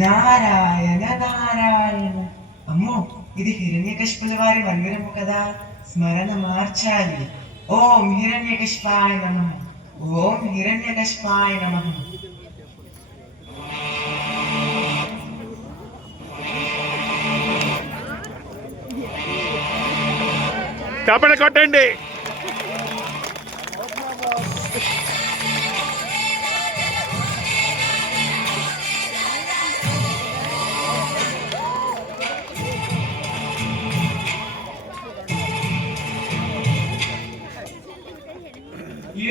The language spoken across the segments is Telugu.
నారాయణ నారాయణ. అమ్మో, ఇది హిరణ్యకశిపుల వారి మందిరము కదా, స్మరణ మార్చాలి. ఓం హిరణ్యకశిపాయ నమః, ఓం హిరణ్యకశిపాయ నమః. చప్పట్లు కొట్టండి.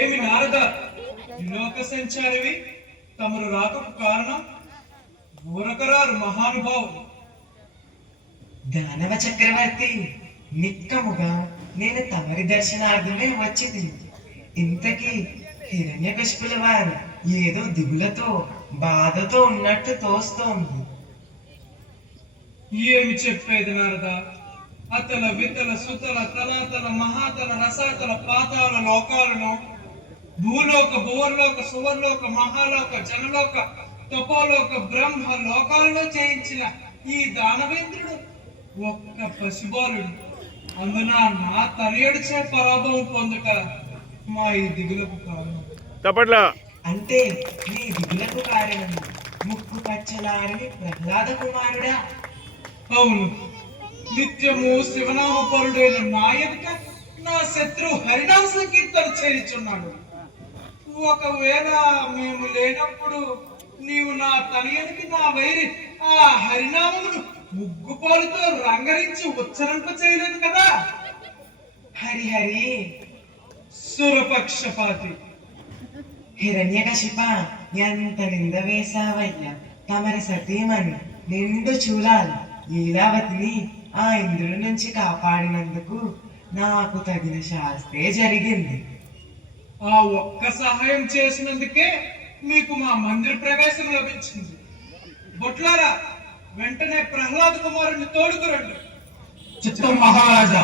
ఏమి నారద, లోక సంచారివి, తమరు రాకకు కారణం? ఊరకరారు మహానుభావులు. దానవ చక్రవర్తి, నిక్కముగా నేను తమరి దర్శనార్థమే వచ్చింది. ఇంతకీ హిరణ్యకశిపుల వారు ఏదో దిగులతో బాధతో ఉన్నట్టు తోస్తోంది. ఏమి చెప్పేది నారద? అతల వితల సుతల తలాతల మహాతల రసాతల పాతాల లోకాలను, భూలోక భువర్లోక సువర్లోక మహాలోక జనలోక తపోలోక బ్రహ్మ లోకాలలో చేయించిన ఈ దానవేంద్రుడు ఒక్క పసిబాలుడు. అందున నా తనయుడిచే పరాభవం పొందుట మా ఈ దిగులకు కారణం. అంటే నీ దిగులకు కారణం ముక్కు పచ్చలారని ప్రహ్లాద కుమారుడా? అవును, నిత్యము శివనామ పరుడైన నా ఎదుట నా శత్రువు హరినామ సంకీర్తన చేయించున్నాడు. ఒకవేళ మేము లేనప్పుడు నీవు నా తనయునికి నా వైరి ఆ హరినామమును ముగ్గుపాలుతో రంగరించి ఉచ్చరింప చేయలేదు కదా. హరిహరి సురపక్షపాతి. హిరణ్యకశిప, ఎంత నింద వేశావయ్యా. తమరి సతీమణి నిండు చూడాలి లీలావతిని ఆ ఇంద్రుడి నుంచి కాపాడినందుకు నాకు తగిన శాస్త్రే జరిగింది. ఆ ఒక్క సహాయం చేసినందుకే మీకు మా మందిర ప్రవేశం లభించింది. బొట్లారా, వెంటనే ప్రహ్లాద కుమారుని తోడుకురండి. చిత్తం మహారాజా.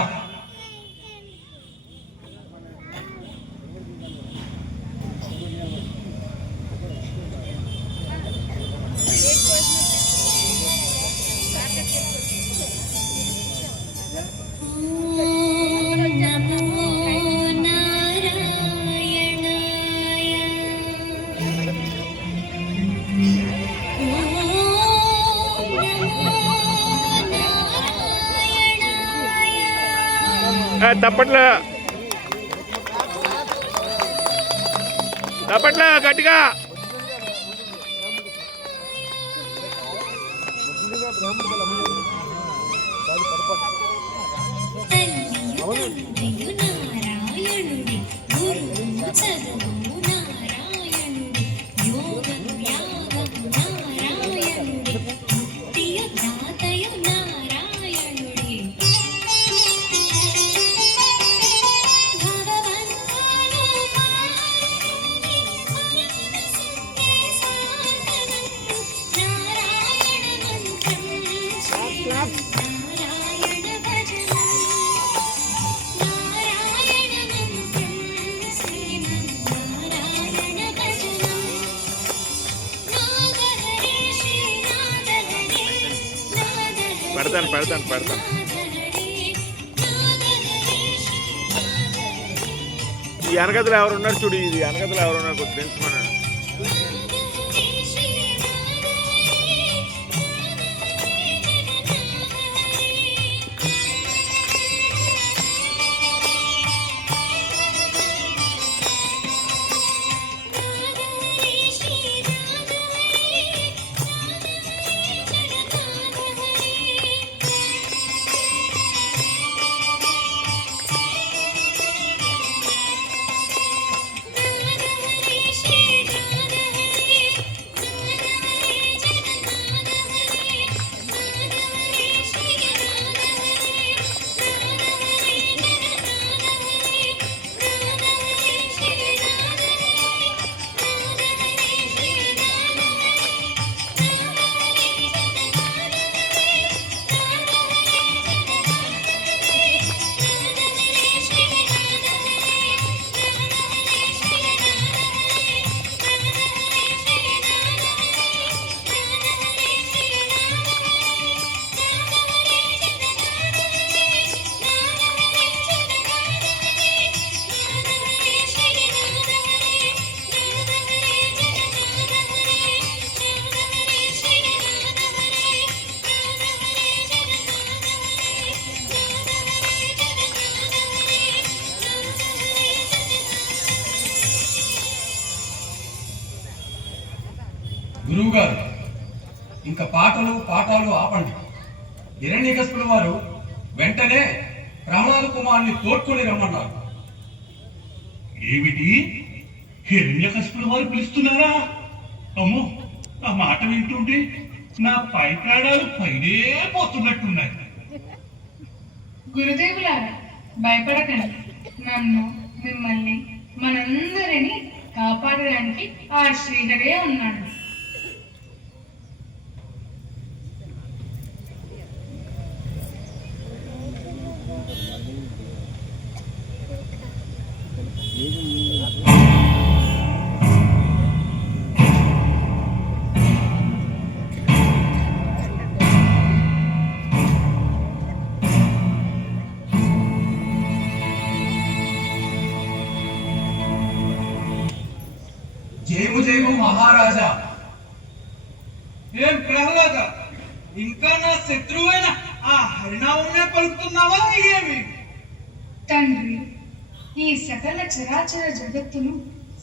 తప్పట్లా తప్పట్లా గట్టిగా. పెడతాను ఈ వెనకతలు ఎవరున్నారు చూడు, ఇది వెనకతలు ఎవరున్నారు కొంచెం తెలుసుకున్నాను. గురువు గారు, ఇంకా పాఠాలు ఆపండి. హిరణ్యకశిపుల వారు వెంటనే ప్రహ్లాద కుమారుని తోడ్కొని రమ్మన్నారు. ఏమిటి? హిరణ్యకశిపుల వారు పిలుస్తున్నారా? అమ్మో, ఆ మాట వింటుంటే నా పై ప్రాణాలు పైనే పోతున్నట్టున్నాయి. గురుదేవులారా, భయపడకండి. నన్ను, మిమ్మల్ని, మనందరినీ కాపాడడానికి ఆ శ్రీహరే ఉన్నాడు. జయము జయము మహారాజా. ఏం ప్రహ్లాద, ఇంకా నా శత్రువైన ఆ హరినామనే పలుకుతున్నావా ఏమి? తండ్రి, ఈ సకల చరాచర జగత్తును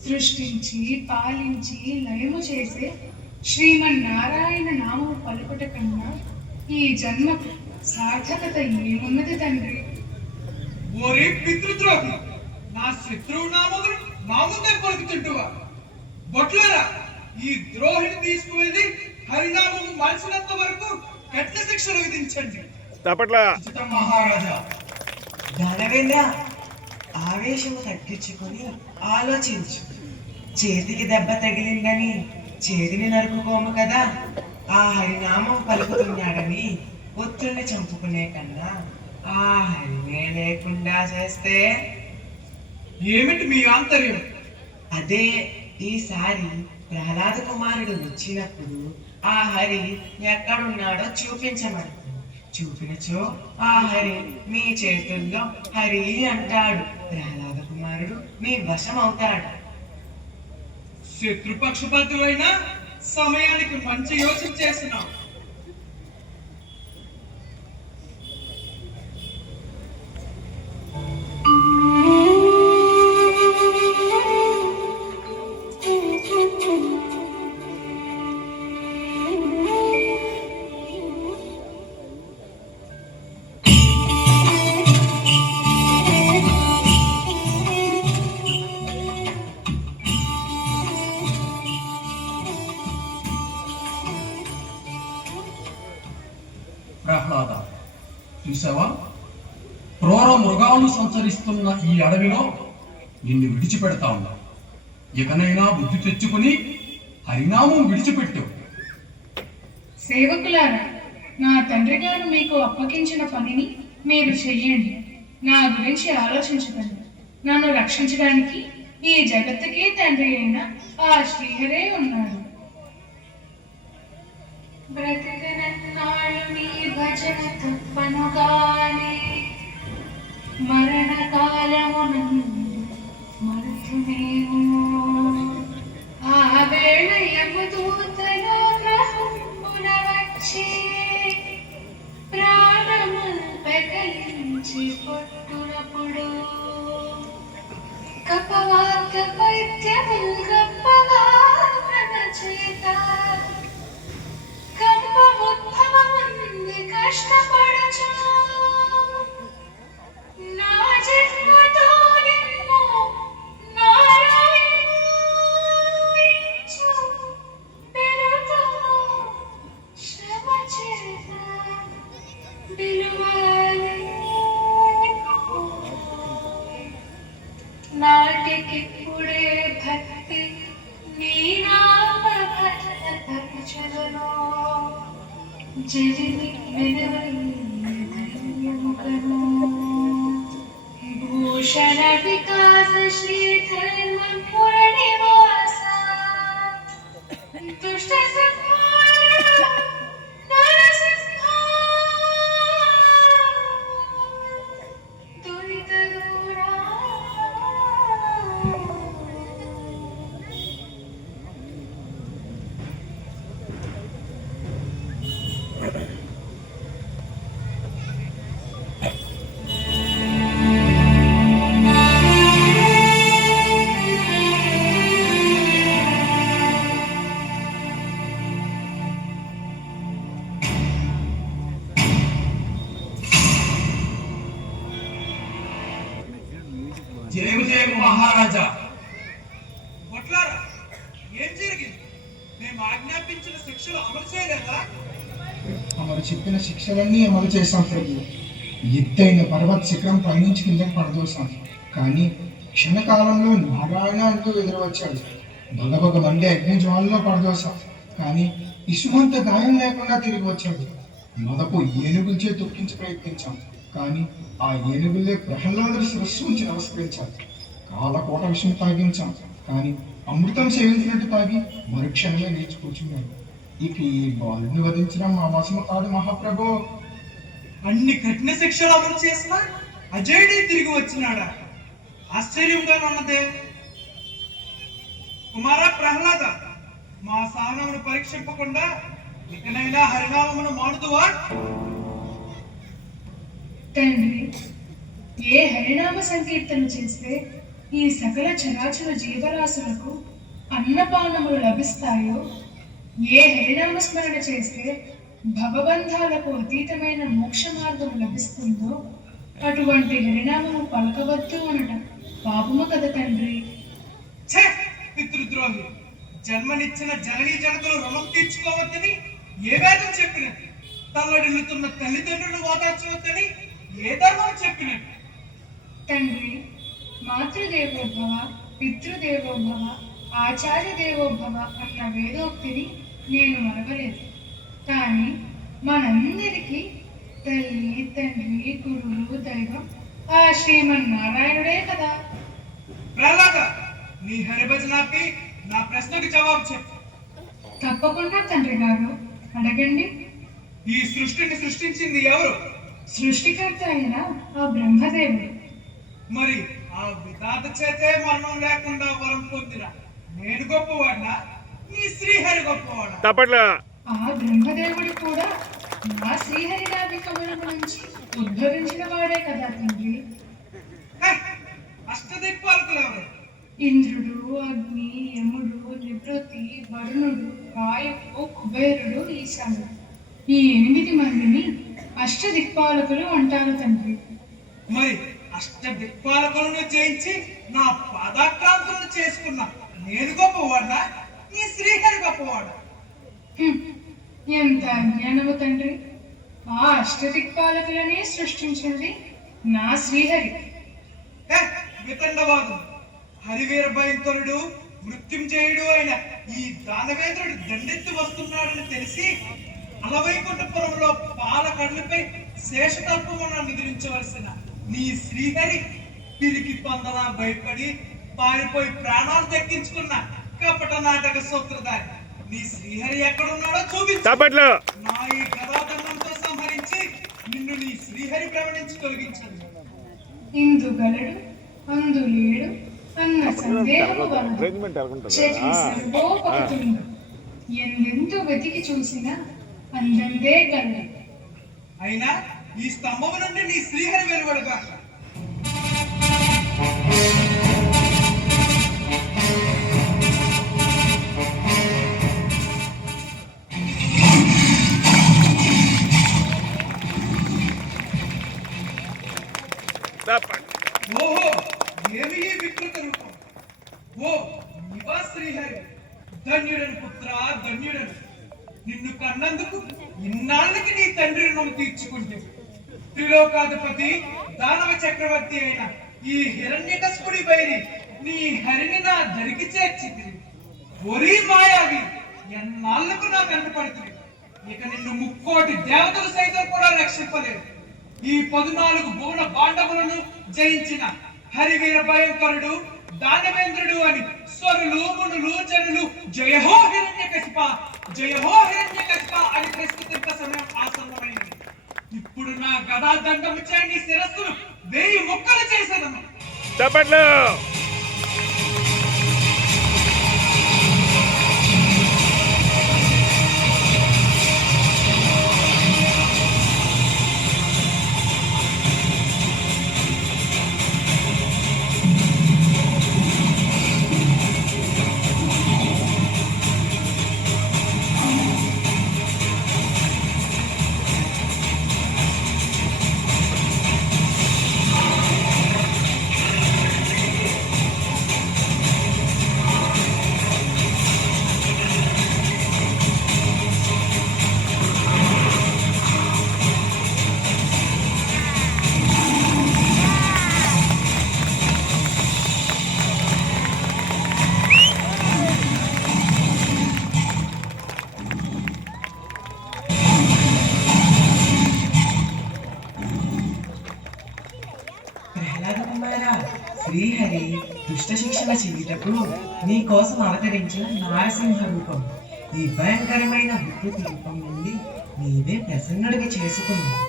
సృష్టించి పాలించి లయము చేసే శ్రీమన్నారాయణ నామము పలుకుట కన్నా ఈ జన్మకు సార్థకత ఏమున్నది తండ్రి? ఓరి పితృద్రోహి, నా శత్రువు నామమును నా ముందే పలుకుతుంటువా? బొట్లారా, ఈ ద్రోహిని తీసుకువెళ్ళి హరినామము మార్చినంత వరకు కఠిన శిక్షలు విధించండి. తప్పట్లా చిత్తం మహారాజా. దానవేంద్ర, ఆవేశము తగ్గించుకొని ఆలోచించు. చేతికి దెబ్బ తగిలిందని చేతిని నరుపుకోము కదా. ఆ హరినామం పలుకుతున్నాడని పుత్రుని చంపుకునే కన్నా ఆ హరినే లేకుండా చేస్తే. ఏమిటి మీ ఆంతర్యం? అదే, ఈసారి ప్రహ్లాద కుమారుడు వచ్చినప్పుడు ఆ హరి ఎక్కడున్నాడో చూపించమని. చూపినచో ఆ హరి మీ చేతుల్లో హరి అంటాడు. ప్రహ్లాద కుమారుడు మీ వశం అవుతాడు. శత్రుపక్షపాతులైన సమయానికి మంచి యోచన చేస్తున్నావు. ప్రహ్లాద, చూసావా? క్రూర మృగాలు సంచరిస్తున్న ఈ అడవిలో నిన్ను విడిచిపెడతా ఉన్నా. ఇకనైనా బుద్ధి తెచ్చుకుని హరినామం విడిచిపెట్టావు. సేవకులారా, నా తండ్రి గారు మీకు అప్పగించిన పనిని మీరు చెయ్యండి. నా గురించి ఆలోచించకండి. నన్ను రక్షించడానికి ఈ జగత్తుకే తండ్రి అయిన ఆ శ్రీహరే ఉన్నాడు. బ్రతికినన్నాళ్ళు నీ భజన తప్పనుగానే మరణ కాలమునందు మరుతునేమో. ఆ వేళ యమదూతల గ్రహమున వచ్చి ప్రాణములు పెకలించి కొట్టునప్పుడు కపవార్త పైత్యములు గొప్పగా చేత కంపముద్భవముంది కష్టపడచు నా జన్మతో నిన్ను నారాయణించు బిరుదు శ్రమ చేత బిలువాలి. నాటికిప్పుడే భక్తి నీ నామ భజన తరచగను జరిమి ధైర్యముగను భూషణ వికాస శ్రీధర్మ పురనివాస దుష్ట సంహార నరసింహ దురిత దూరా. జయము జయము మహారాజా. కొట్లారా, ఏం జరిగింది? మేము ఆజ్ఞాపించిన శిక్షలు అమలు చేయలేదా? అమలు చెప్పిన శిక్షలన్నీ అమలు చేశాం ప్రభు. ఎత్తైన పర్వత శిఖరం పైనుంచి కిందకి పడదోశాం. కానీ క్షణకాలంలో నారాయణ అంటూ ఎదురవచ్చాడు. బగబగ మండే అగ్ని జ్వాలలో పడదోశాం. కానీ ఇసుమంత గాయం లేకుండా తిరిగి వచ్చాడు. మొదపు ఏనుగులచే తొక్కించి ప్రయత్నించాం. కానీ ఆ ఏనుగులే ప్రహ్లాదుడు శిరస్సు ఉంచి నమస్కరించాడు. కాలకోట విషయం తాగించాం. కానీ అమృతం సేవించినట్టు తాగి మరుక్షణమే లేచి కూర్చున్నాడు. ఇక ఈ బాలుని వధించడం మా వశము కాదు మహాప్రభు. అన్ని కఠిన శిక్షలు అమలు చేసిన అజయుడే తిరిగి వచ్చినాడా? ఆశ్చర్యంగా ఉన్నదే. కుమార ప్రహ్లాద, మా సహనమును పరీక్షింపకుండా ఇకనైనా హరినామమును మాడుదువా? తండ్రి, ఏ హరినామ సంకీర్తన చేస్తే ఈ సకల చరాచర జీవరాశులకు అన్నపానములు లభిస్తాయో, ఏ హరినామ స్మరణ చేస్తే భవబంధాలకు అతీతమైన మోక్ష మార్గం లభిస్తుందో అటువంటి హరినామము పలకవద్దు అనట పాపము కదా తండ్రి. ఛే, పితృద్రోహి! జన్మనిచ్చిన జననీ జనకులు రుణం తీర్చుకోవద్దని ఏ వేదం చెప్పినది? తల్లడిల్లుతున్న తల్లిదండ్రులు ఓదార్చవద్దని ఏ ధర్మం చెప్పినది? తండ్రి, మాతృదేవోభవ, పితృదేవోభవ, ఆచార్య దేవోభవ అన్న వేదోక్తిని నేను మరవలేదు. కానీ మనందరికీ తల్లి, తండ్రి, గురువు, దైవం ఆ శ్రీమన్నారాయణుడే కదా. ప్రహ్లాద, నీ హరిభజనాపి నా ప్రశ్నకు జవాబు చెప్పు. తప్పకుండా తండ్రి గారు, అడగండి. ఈ సృష్టిని సృష్టించింది ఎవరు? సృష్టికర్త అయిన ఆ బ్రహ్మదేవుడు. మరి ఆ విధాత చేతే మరణం లేకుండా వరం పొందిన నేను గొప్పవాడినా, నీ శ్రీహరి గొప్పవాడా? తప్పట్లా. ఆ బ్రహ్మదేవుడు కూడా నా శ్రీహరి నాభి కమలము నుంచి ఉద్భవించిన వాడే కదా తండ్రి. హే, అష్టదిక్పాలకులు ఎవరు? ఇంద్రుడు, అగ్ని, యముడు, నివృత్తి, వరుణుడు, వాయువు, కుబేరుడు, ఈశానుడు. ఈ 8 మందిని అష్టదిక్పాలకులు అంటారు తండ్రి. మరి అష్టదిక్పాలకులను జయించి నా పాదాక్రాంతులను చేసుకున్న నేను గొప్పవాడినా, నీ శ్రీహరి గొప్పవాడా? హ్మ్, ఎంత అజ్ఞానము తండ్రి. ఆ అష్టదిక్పాలకులనే సృష్టించింది నా శ్రీహరి. హే, వితండవాదు! హరివీర భయంకరుడు, మృత్యుంజయుడు అయిన ఈ దానవేంద్రుడు దండెత్తి వస్తున్నాడని తెలిసి అలవైకుంఠపురంలో పాలకడలిపై శేషతల్పమున నిద్రించవలసిన నీ శ్రీహరి పిరికి పందలా భయపడి పారిపోయి ప్రాణాలు దక్కించుకున్న కపట నాటక సూత్రధారి నీ శ్రీహరి ఎక్కడున్నాడో చూపించు. చప్పట్లు. నా ఈ గదాదండంతో సంహరించి నిన్ను నీ శ్రీహరి ప్రవణించి తొలగించండి. ఇందు గలడు అందు లేడు అన్న సందేహము వలన అరేంజ్మెంట్ అనుకుంటారు. చెట్లు సర్వోపకతుండు ఎందెందు వెతికి చూసినా అందందే గలడు. అయినా ఈ స్తంభము నుండి నీ శ్రీహరి వెలువడుగా. ఓహో, ఏమి ఈ వికృత రూపం! ఓ నీవా శ్రీహరి! ధన్యుడను పుత్ర, ధన్యుడను. నిన్ను కన్నందుకు ఇన్నాళ్ళకి నీ తండ్రి రుణం తీర్చుకుంటే త్రిలోకాధిపతి దానవ చక్రవర్తి అయిన ఈ హిరణ్యకశిపుడి బయరి నీ హరిని నా దరికి చేర్చింది. ఒరీ మాయావి, ఎన్నాళ్లకు నా కంటపడుతుంది. ఇక నిన్ను ముక్కోటి దేవతలు సైతం కూడా రక్షింపలేదు. ఈ 14 భువన పాండవులను జయించిన హరివీర భయంకరుడు దానవేంద్రుడు అని స్వరులు మునులు జనులు జయహో హిరణ్యకశిప, జయహో హిరణ్యకశిప అని ప్రస్తుతింత సమయం ఆసన్నమైంది. ఇప్పుడు నా గదా దండము చే నీ శిరస్సును 1000 ముక్కలు చేసేదను. చప్పట్లు. ప్రహ్లాద కుమారా, శ్రీహరి దుష్ట శిక్షణ చేయుటకు నీ కోసం అవతరించిన నారసింహ రూపం. ఈ భయంకరమైన వికృతి రూపం నుండి నీవే ప్రసన్నుడిగా చేసుకున్నావు.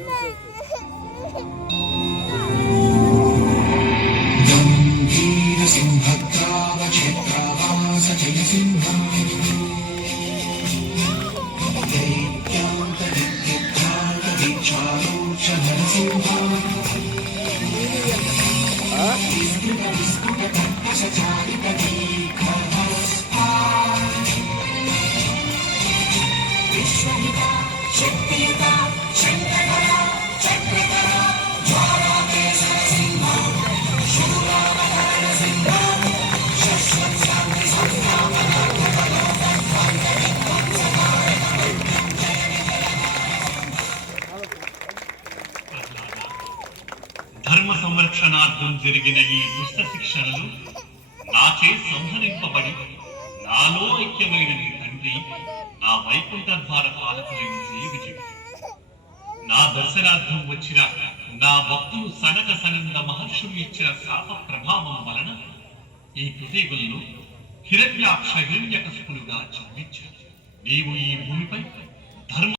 ధర్మ సంరక్షణార్థం జరిగిన ఈ దుష్ట శిక్షణలు నాచే సంహరింపబడి నాలో ఐక్యమైన నీ తండ్రి నా వైకుంఠ ద్వార పాలకులైన విజయుడు నా దర్శనార్థం వచ్చిన నా భక్తులు సనక సనంద మహర్షులు ఇచ్చిన శాప ప్రభావం వలన ఈ కృతీగులను హిరణ్యాక్ష హిరణ్యకశిపులుగా జన్మించారు. నీవు ఈ భూమిపై ధర్మ